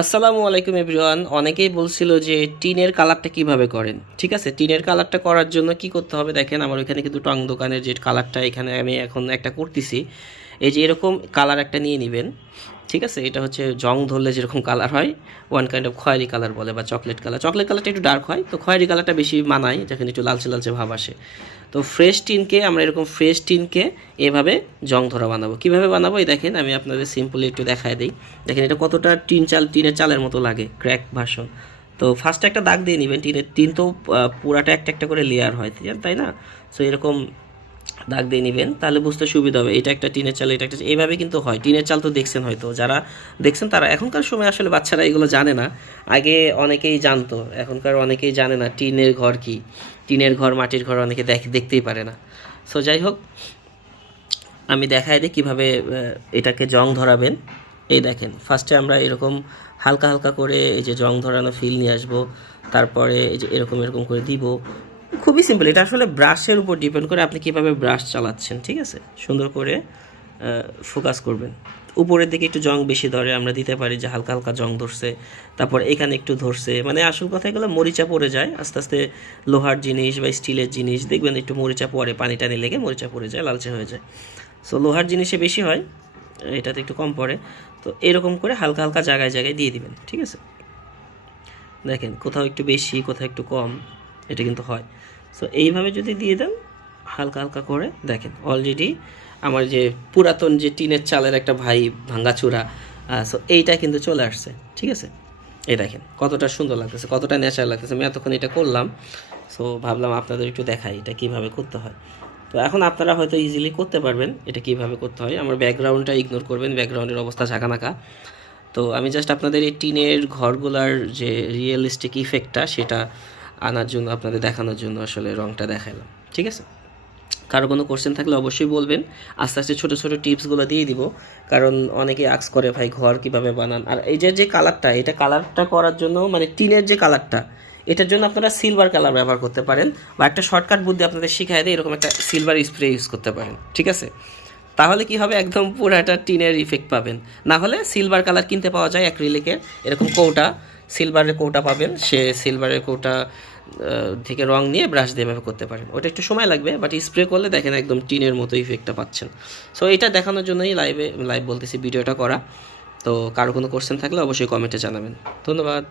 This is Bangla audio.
আসসালামু আলাইকুম এভরিওয়ান। অনেকেই বলছিল যে টিনের কালারটা কিভাবে করেন। ঠিক আছে, টিনের কালারটা করার জন্য কি করতে হবে দেখেন, আমার ওইখানে কিন্তু টং দোকানের যে কালারটা এখানে আমি এখন একটা করতেছি। এই যে এরকম কালার একটা নিয়ে নেবেন। ঠিক আছে, এটা হচ্ছে জং ধরলে যেরকম কালার হয়, ওয়ান কাইন্ড অফ খয়েরি কালার বলে বা চকলেট কালার। চকলেট কালারটা একটু ডার্ক হয়, তো খয়েরি কালারটা বেশি মানায় যখন একটু লালচে লালচে ভাব আসে। তো ফ্রেশ টিনকে আমরা এরকম ফ্রেশ টিনকে এভাবে জং ধরা বানাবো। কিভাবে বানাবো এই দেখেন, আমি আপনাদের সিম্পলি একটু দেখায় দিই। দেখেন এটা কতটা টিনের চালের মতো লাগে, ক্র্যাক ভার্সন। তো ফার্স্টে একটা দাগ দিয়ে নেবেন। টিন তো পুরাটা একটা একটা করে লেয়ার হয়, তাই না? সো এরকম দাগ দিয়ে নেবেন, তাহলে বুঝতে সুবিধা হবে এটা একটা টিনের চাল, এটা একটা এইভাবে কিন্তু হয়। টিনের চাল তো দেখছেন হয়তো, যারা দেখছেন তারা। এখনকার সময় আসলে বাচ্চারা এগুলো জানে না, আগে অনেকেই জানতো, এখনকার অনেকেই জানে না টিনের ঘর কি। টিনের ঘর, মাটির ঘর অনেকে দেখতেই পারে না। সো যাই হোক, আমি দেখাই দিই কীভাবে এটাকে জং ধরাবেন। এই দেখেন, ফার্স্টে আমরা এরকম হালকা হালকা করে এই যে জং ধরানো ফিল নিয়ে আসবো। তারপরে এই যে এরকম এরকম করে দিব। খুবই সিম্পল, এটা আসলে ব্রাশের উপর ডিপেন্ড করে আপনি কীভাবে ব্রাশ চালাচ্ছেন। ঠিক আছে, সুন্দর করে ফোকাস করবেন। উপরের দিকে একটু জং বেশি ধরে, আমরা দিতে পারি যে হালকা হালকা জং ধরছে, তারপর এখানে একটু ধরছে। মানে আসল কথা এগুলো মরিচা পড়ে যায় আস্তে আস্তে। লোহার জিনিস বা স্টিলের জিনিস দেখবেন একটু মরিচা পড়ে, পানি টানি লেগে মরিচা পড়ে যায়, লালচে হয়ে যায়। সো লোহার জিনিসে বেশি হয়, এটাতে একটু কম পড়ে। তো এরকম করে হালকা হালকা জায়গায় জায়গায় দিয়ে দিবেন। ঠিক আছে, দেখেন কোথাও একটু বেশি কোথাও একটু কম, এটা কিন্তু হয়। সো এইভাবে যদি দিয়ে দেন হালকা হালকা করে, দেখেন অলরেডি আমার যে পুরাতন যে টিনের চালের একটা ভাঙ্গাচুরা, সো এইটা কিন্তু চলে আসছে। ঠিক আছে, এই দেখেন কতটা সুন্দর লাগতেছে, কতটা ন্যাচারাল লাগতেছে। আমি এতক্ষণ এটা করলাম, সো ভাবলাম আপনাদের একটু দেখাই এটা কীভাবে করতে হয়। তো এখন আপনারা হয়তো ইজিলি করতে পারবেন এটা কীভাবে করতে হয়। আমার ব্যাকগ্রাউন্ডটা ইগনোর করবেন, ব্যাকগ্রাউন্ডের অবস্থা ঝাঁকানাকা। তো আমি জাস্ট আপনাদের এই টিনের ঘরগুলার যে রিয়েলিস্টিক ইফেক্টটা সেটা আনার জন্য, আপনাদের দেখানোর জন্য আসলে রংটা দেখালাম। ঠিক আছে, কারো কোনো কোশ্চেন থাকলে অবশ্যই বলবেন। আস্তে আস্তে ছোটো ছোটো টিপসগুলো দিয়ে দিব, কারণ অনেকে আক্স করে ভাই ঘর কীভাবে বানান। আর এই যে কালারটা, এটা কালারটা করার জন্য মানে টিনের যে কালারটা, এটার জন্য আপনারা সিলভার কালার ব্যবহার করতে পারেন, বা একটা শর্টকাট বুদ্ধি আপনাদের শিখাই দেয়, এরকম একটা সিলভার স্প্রে ইউজ করতে পারেন। ঠিক আছে, তাহলে কি হবে, একদম পুরাটা টিনের ইফেক্ট পাবেন। না হলে সিলভার কালার কিনতে পাওয়া যায় অ্যাক্রিলিকের, এরকম কৌটা, সিলভারের কৌটা পাবেন। সে সিলভারের কৌটা থেকে রং নিয়ে ব্রাশ দিয়ে ব্যবহার করতে পারেন। ওটা একটু সময় লাগবে, বাট স্প্রে করলে দেখেন একদম টিনের মতো ইফেক্টটা পাচ্ছেন। সো এটা দেখানোর জন্যই লাইভ বলতেছি ভিডিওটা করা। তো কারো কোনো কোশ্চেন থাকলে অবশ্যই কমেন্টে জানাবেন। ধন্যবাদ।